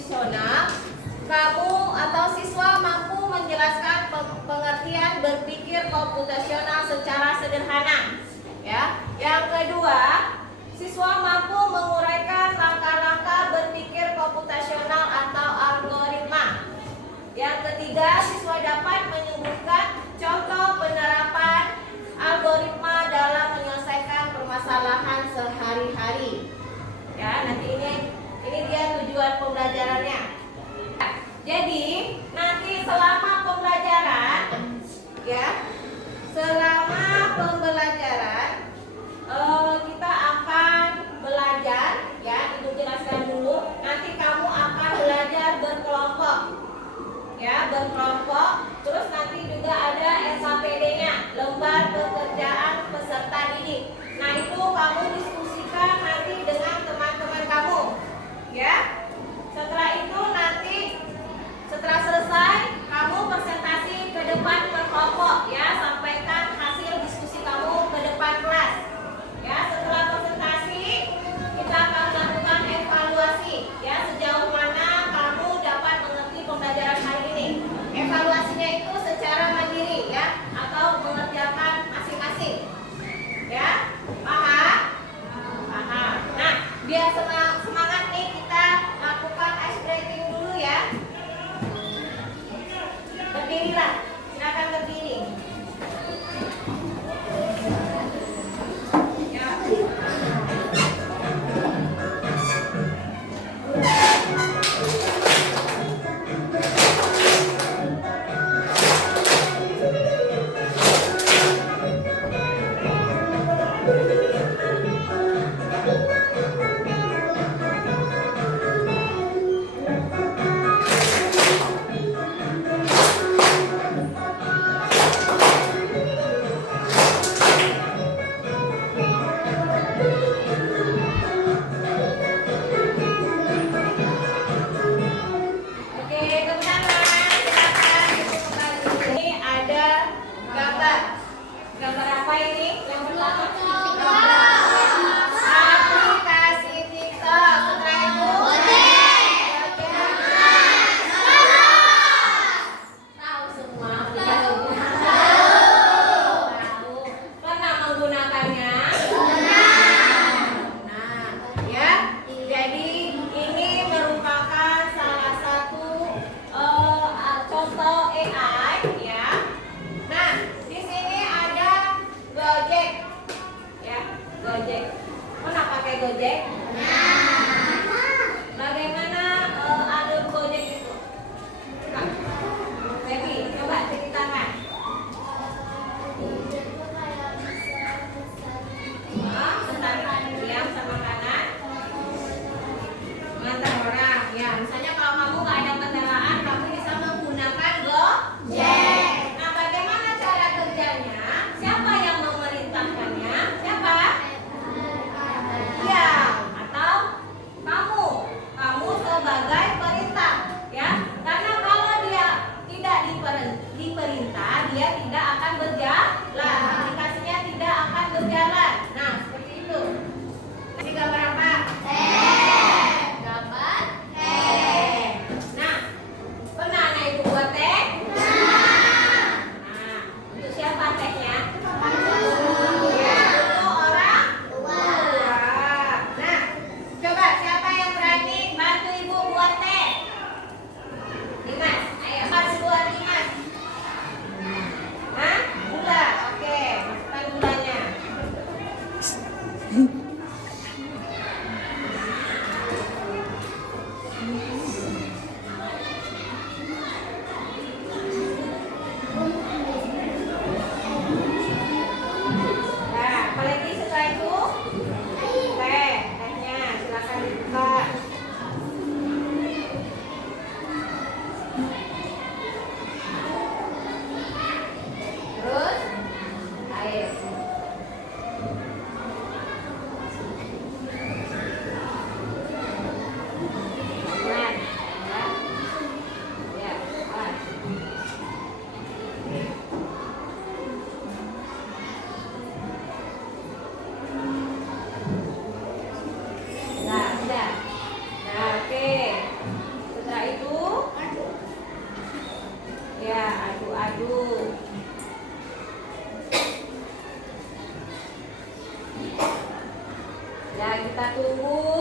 konstitusional, kamu atau siswa mampu menjelaskan pengertian berpikir komputasional secara sederhana. Ya. Yang kedua, siswa mampu menguraikan langkah-langkah berpikir komputasional atau algoritma. Yang ketiga, siswa dapat menyebutkan contoh penerapan algoritma dalam menyelesaikan permasalahan sehari-hari. Ya, nanti ini dia tujuan pembelajarannya. Jadi, nanti selama pembelajaran, ya, selama pembelajaran kita akan belajar, ya, Ibu jelaskan dulu. Nanti kamu akan belajar berkelompok. Ya, berkelompok. Terus nanti juga ada SKPD-nya, lembar pekerjaan peserta didik. Nah, itu kamu diskusikan nanti dengan teman-teman kamu. Ya. Setelah itu nanti setelah selesai kamu presentasi ke depan kelompok, ya, sampaikan hasil diskusi kamu ke depan kelas. Ya, setelah presentasi kita akan melakukan evaluasi, ya, sejauh mana kamu dapat mengerti pembelajaran hari ini. Evaluasinya itu secara mandiri, ya, atau mengerjakan masing-masing. Ya, paham? Paham. Nah, biar semangat nih kita lakukan ice breaking dulu, ya. Berdirilah, silakan berdiri. Gojek? Bagaimana alur Gojek itu? Baby, coba ceritakan. Tentang diam sama kanan, mengantar orang. Ya, misalnya kalau kamu nggak ada kendaraan, kamu bisa menggunakan Gojek. Nah, bagaimana cara kerjanya? Siapa yang memerintahkannya? Siapa? Ya, atau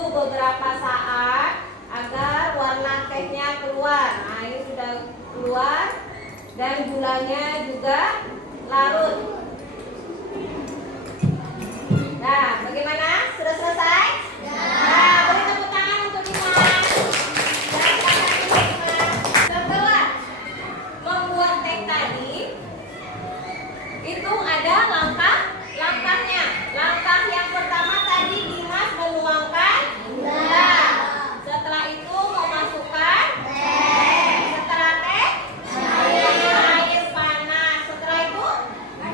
beberapa saat agar warna tehnya keluar. Nah, ini sudah keluar dan gulanya juga larut. Nah, bagaimana? Sudah selesai? Nah, beri tepuk tangan untuk Dimas. Setelah membuat teh tadi, itu ada langkahnya. Langkah yang pertama tadi Dimas menuangkan gula. Setelah itu memasukkan teh. Setelah teh, air panas. Setelah itu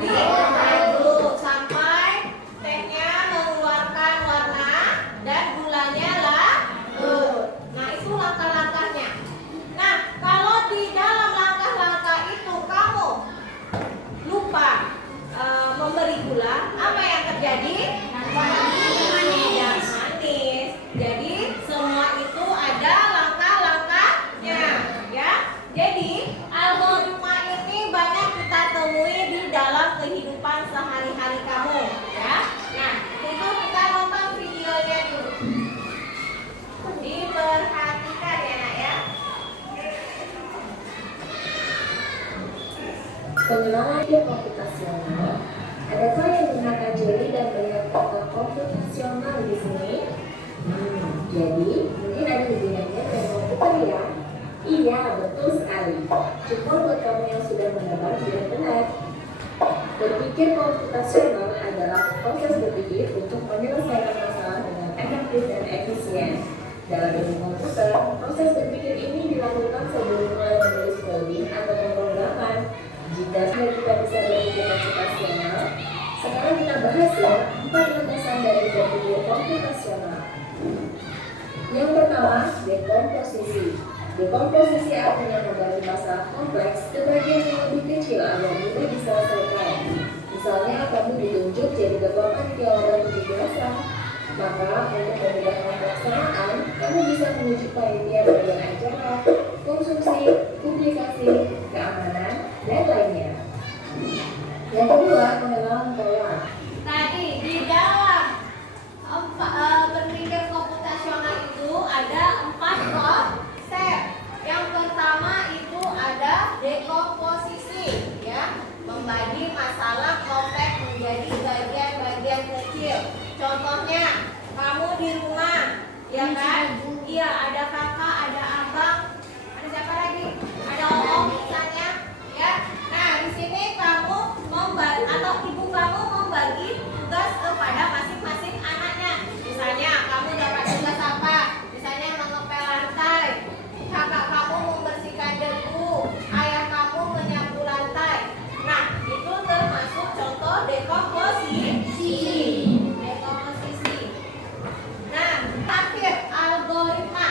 diaduk sampai tehnya mengeluarkan warna dan gulanya larut. Nah, itu langkah-langkahnya. Nah, kalau di dalam langkah-langkah itu kamu lupa memberi gula, apa yang terjadi? Tidak manis. Jadi semua itu ada langkah-langkahnya, ya. Jadi algoritma ini banyak kita temui di dalam kehidupan sehari-hari kamu, ya. Nah, itu kita nonton videonya dulu. Diperhatikan ya, Nak, ya. Pengenalan dia komputasional. Adakah yang menggunakan jeli dan melihat kata komputasional di sini? Jadi mungkin ada hubungannya dengan komputer ya? Iya, betul sekali. Cuma buat kamu yang sudah menebak tidak benar. Berpikir komputasional adalah proses berpikir untuk menyelesaikan masalah dengan efektif dan efisien. Dalam ilmu komputer, proses berpikir ini dilakukan sebelum mulai menulis coding atau pemrograman. Jika sudah kita bisa berpikir komputasional, sekarang kita bahas ya 4 landasan dari berpikir komputasional. Yang pertama, dekomposisi. Dekomposisi artinya membagi masalah kompleks ke bagian yang lebih kecil agar mudah diselesaikan. Misalnya, kamu ditunjuk jadi ketua panitia lomba 17-an. Maka, untuk memudahkan pelaksanaan, kamu bisa menunjuk panitia bagian acara, konsumsi, publikasi, keamanan, dan lainnya. Yang kedua, pengenalan pola. Tadi di dalam berpikir komputasional itu ada 4 konsep. Yang pertama itu ada dekomposisi, ya, membagi masalah kompleks menjadi bagian-bagian kecil. Contohnya, kamu di rumah, ya kan? Iya, ada kakak, ada abang, ada siapa lagi? Ada om misalnya, ya. Nah, di sini kamu membagi atau ibu kamu membagi tugas kepada masing-masing anaknya. Misalnya, kamu dapat tugas apa? Misalnya mengepel lantai, kakak kamu membersihkan debu, ayah kamu menyapu lantai. Nah, itu termasuk contoh dekomposisi. Nah, terakhir algoritma.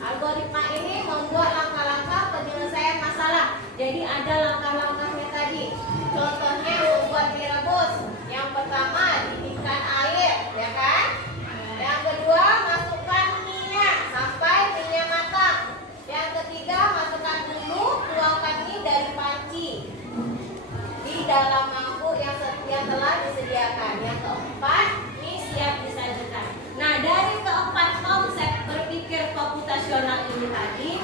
Algoritma ini membuat langkah-langkah penyelesaian masalah. Jadi ada langkah-langkahnya tadi. Contohnya membuat mie rebus. Yang pertama didihkan air, ya kan? Yang kedua masukkan minyak sampai minyak matang. Yang ketiga masukkan bumbu, tuangkan mie dari panci di dalam mangkuk yang telah disediakan. Yang keempat, mie siap disajikan. Nah, dari keempat konsep berpikir komputasional ini tadi,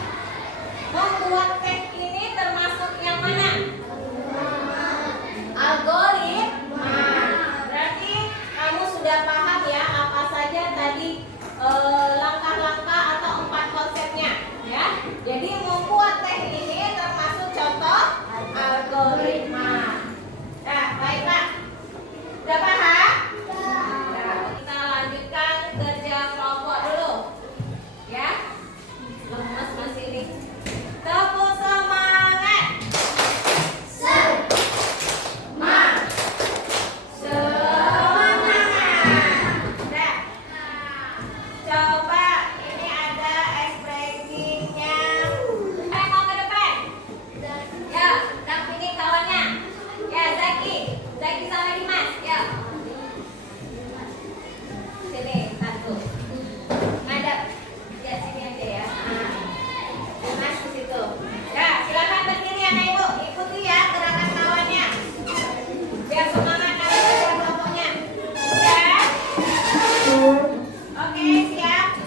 membuat teh ini termasuk yang mana? Algoritma. Berarti kamu sudah paham ya apa saja tadi langkah-langkah atau 4 konsepnya, ya. Jadi membuat teh ini termasuk contoh algoritma. Nah, baiklah. Sudah paham? Nah, kita lanjutkan kerja kelompok dulu, ya. Lemas masih ini. Tepuk semangat. Oke, siap.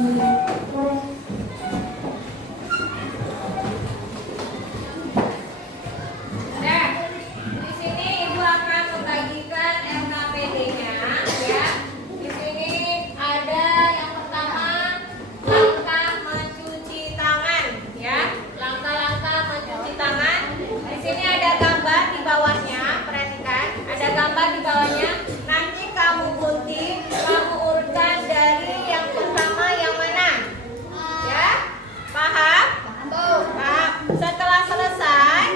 Nah, di sini Ibu akan membagikan LKPD-nya ya. Di sini ada yang pertama langkah mencuci tangan ya. Langkah-langkah mencuci tangan. Di sini ada gambar di bawahnya, perhatikan. Ada gambar di bawahnya. Nanti kamu gunting, kamu urutkan dari yang pertama yang mana? Ya? Paham? Paham. Setelah selesai,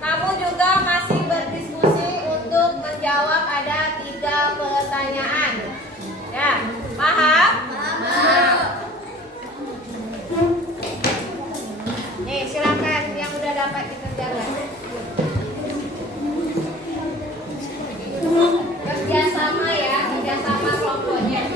kamu juga masih berdiskusi untuk menjawab ada 3 pertanyaan. Ya, paham? Paham. Nih, silakan yang udah dapat dikerjakan. Kerjasama ya, kerjasama kelompoknya.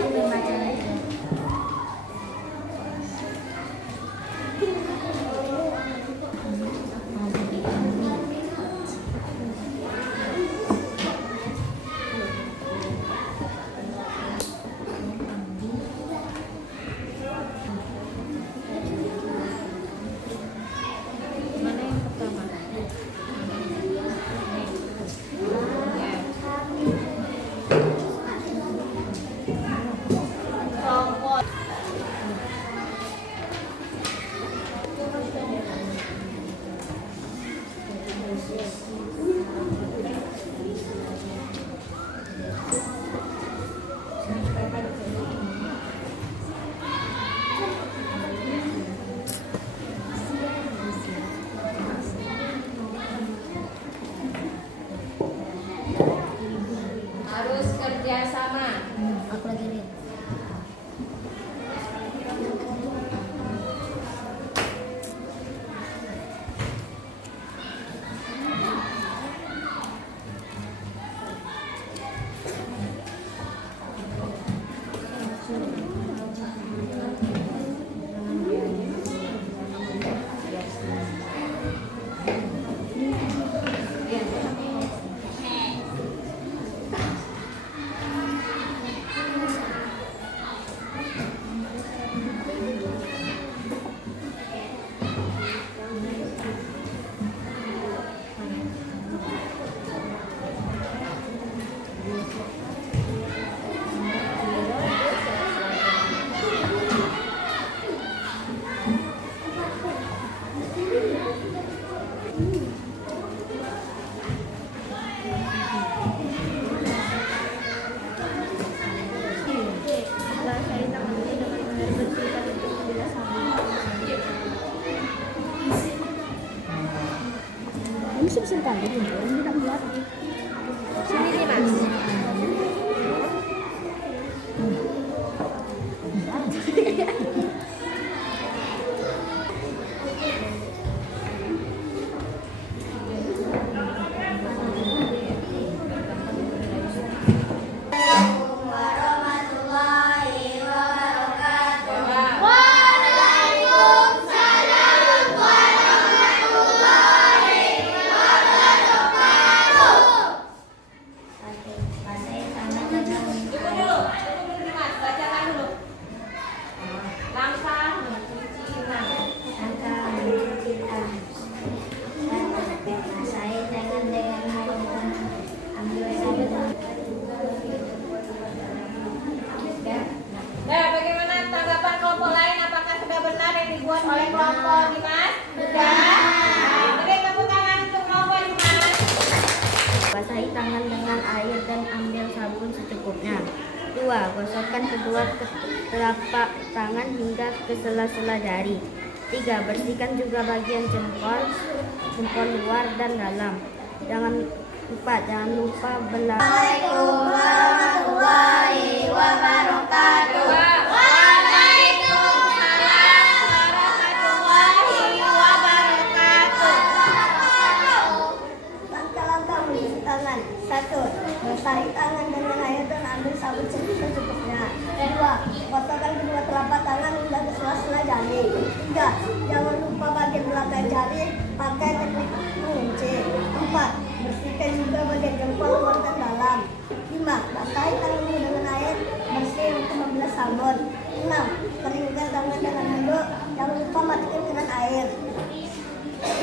Kelompok. Harus kerjasama. Aku lagi nih. Basahi tangannya dengan air bersih satu bilas Ini sebesar kali ini, ini tidak buat. Sini nih, Mas. Nah, bagaimana tanggapan kelompok lain? Apakah sudah benar yang dibuat oleh kelompok Dimas? Sudah. Beri tepuk tangan untuk kelompok Dimas. Basahi tangan dengan air dan ambil sabun secukupnya. 2. Gosokkan kedua telapak tangan hingga ke sela-sela jari. 3. Bersihkan juga bagian jempol luar dan dalam. Jangan lupa belah. Assalamualaikum warahmatullahi wabarakatuh. Waalaikumsalam warahmatullahi wabarakatuh. Langkah-langkah mencuci tangan. 1. Basahi tangan dengan air dan ambil sabun secukupnya. 2. Gosokkan kedua telapak tangan hingga ke sela-sela jari. 3. Jangan lupa bagian belakang jari pakai teknik mengunci. 4. Bersihkan juga bagian jempol luar dan dalam. 5. Basahi tanganmu dengan air bersih untuk membelah sabun. 6. Keringkan tangan dengan handuk. Jangan lupa matikan keran air.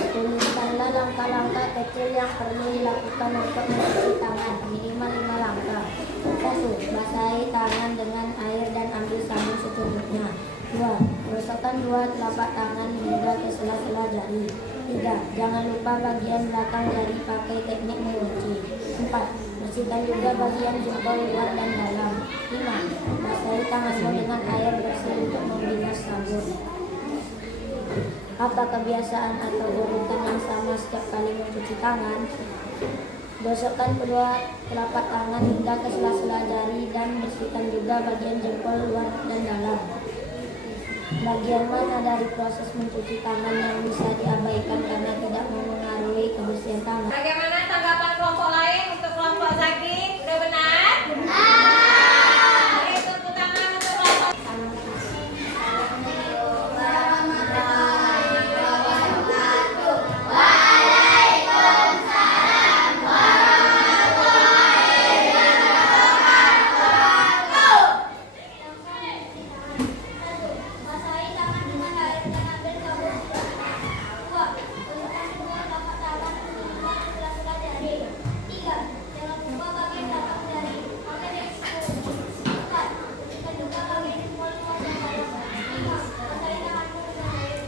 Tuliskanlah langkah-langkah kecil yang perlu dilakukan untuk mencuci tangan, minimal 5 langkah. 1. Basahi tangan dengan air dan ambil sabun secukupnya. 2. Gosokkan 2 telapak tangan hingga ke sela-sela jari. 3. Jangan lupa bagian belakang jari pakai teknik mengunci. 4. Bersihkan juga bagian jempol luar dan dalam. 5. Basahi tanganmu dengan air bersih untuk membilas sabun. Apa kebiasaan atau urutan yang sama setiap kali mencuci tangan? Gosokkan kedua telapak tangan hingga ke sela-sela jari dan bersihkan juga bagian jempol luar dan dalam. Bagian mana dari proses mencuci tangan yang bisa diabaikan karena tidak mempengaruhi kebersihan tangan? Bagaimana tanggapan kelompok lain untuk kelompok Zaki? Sudah benar? Benar. Oke, tepuk tangan untuk kelompok. Basahi tangan dengan air dan ambil sabun. 2. Gosokkan kedua telapak tangan hingga ke sela-sela jari. 3. Jangan lupa bagian belakang jari pakai teknik mengunci. 4. Bersihkan juga bagian jempol luar dan dalam. 5. Basahi tanganmu dengan air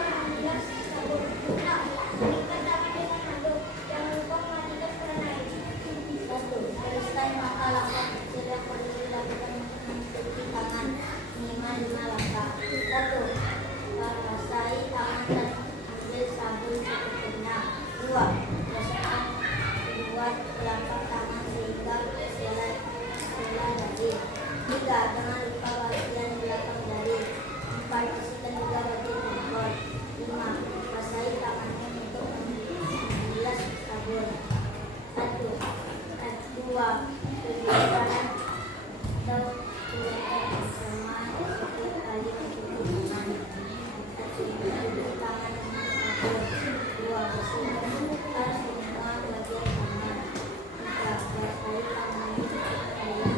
dan ambil sabun. 6. Keringkan tangan dengan handuk. Jangan lupa mematikan keran air. 1. Tuliskan langkah-langkah kecil yang perlu dilakukan untuk mencuci tangan, minimal 5 langkah. 1. Basahi tangan dan ambil sabun secukupnya. 2. Gosokkan kedua telapak tangan sehingga ke sela-sela jari. 3. Jangan lupa bagian belakang jari. 4. Bersihkan juga bagian jempol. 5. Basahi tanganmu untuk membilas sabun. 1. 2. Kedua tangan atau gunakan bersama setiap kali mencuci tangan. 1. Cuci tangan dengan sabun. 2. Bersihkan semua bagian tangan. 3. Basahi tanganmu dengan air.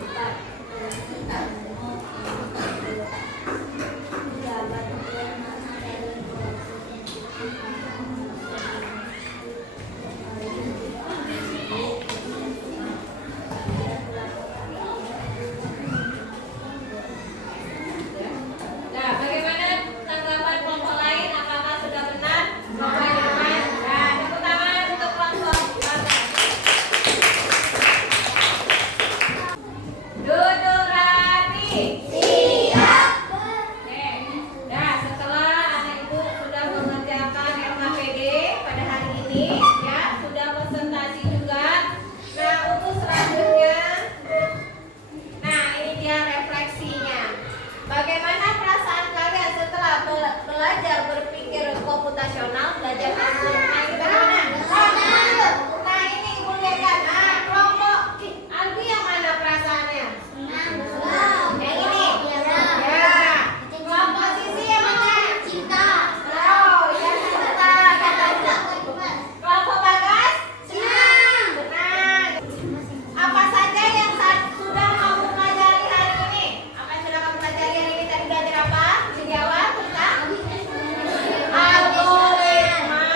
4. Bersih tanganmu dengan sabun. 3. Bagian mana dari proses mencuci tangan Nah, bagaimana tanggapan kelompok lain? Apakah sudah benar? Kelompok yang benar? Nah, tepuk tangan untuk kelompok belakang. Duduk rapi. Siap. Oke. Nah, setelah anak ibu sudah mengerjakan LKPD pada hari ini, ya, sudah presentasi juga. Nah, untuk selanjutnya, nah ini dia refleksinya. Bagaimana perasaan kalian setelah belajar berpikir komputasional, belajar algoritma ini bagaimana? Nah ini ibu lihat, nah kelompok Albi yang mana perasaannya? Yang ini? Ya. Kelompok Sisi yang mana? Oh, yang cinta. Kelompok Bagas? Senang. Apa saja yang sudah kamu pelajari hari ini? Apa yang sudah kamu pelajari hari ini? Tadi belajar apa? Bisa jawab tentang algoritma.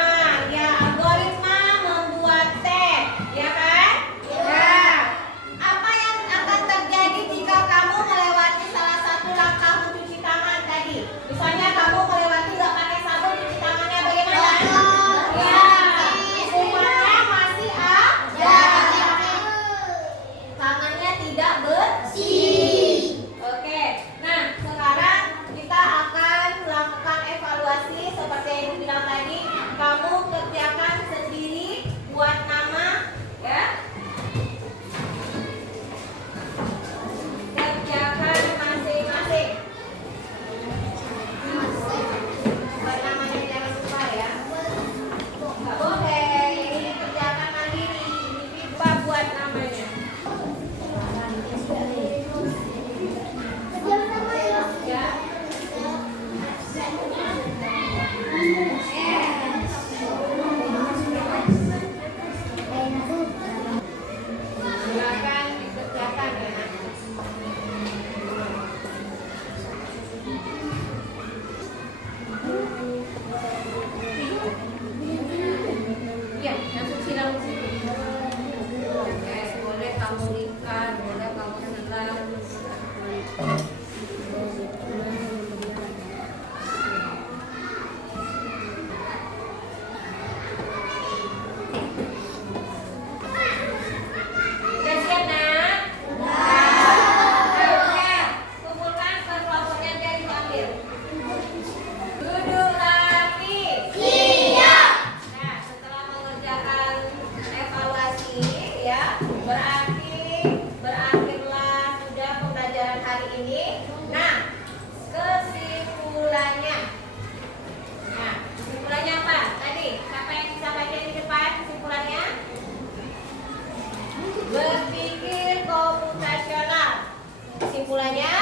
Udah siap nak? Oke, kumpulkan ke kelompoknya biar diambil. Duduk rapi. Siap. Nah, setelah mengerjakan evaluasi ya, berarti berakhirlah sudah pembelajaran hari ini. Nah, kesimpulannya. Nah, kesimpulannya apa? Tadi, siapa yang bisa baca di depan kesimpulannya? Berpikir komputasional. Kesimpulannya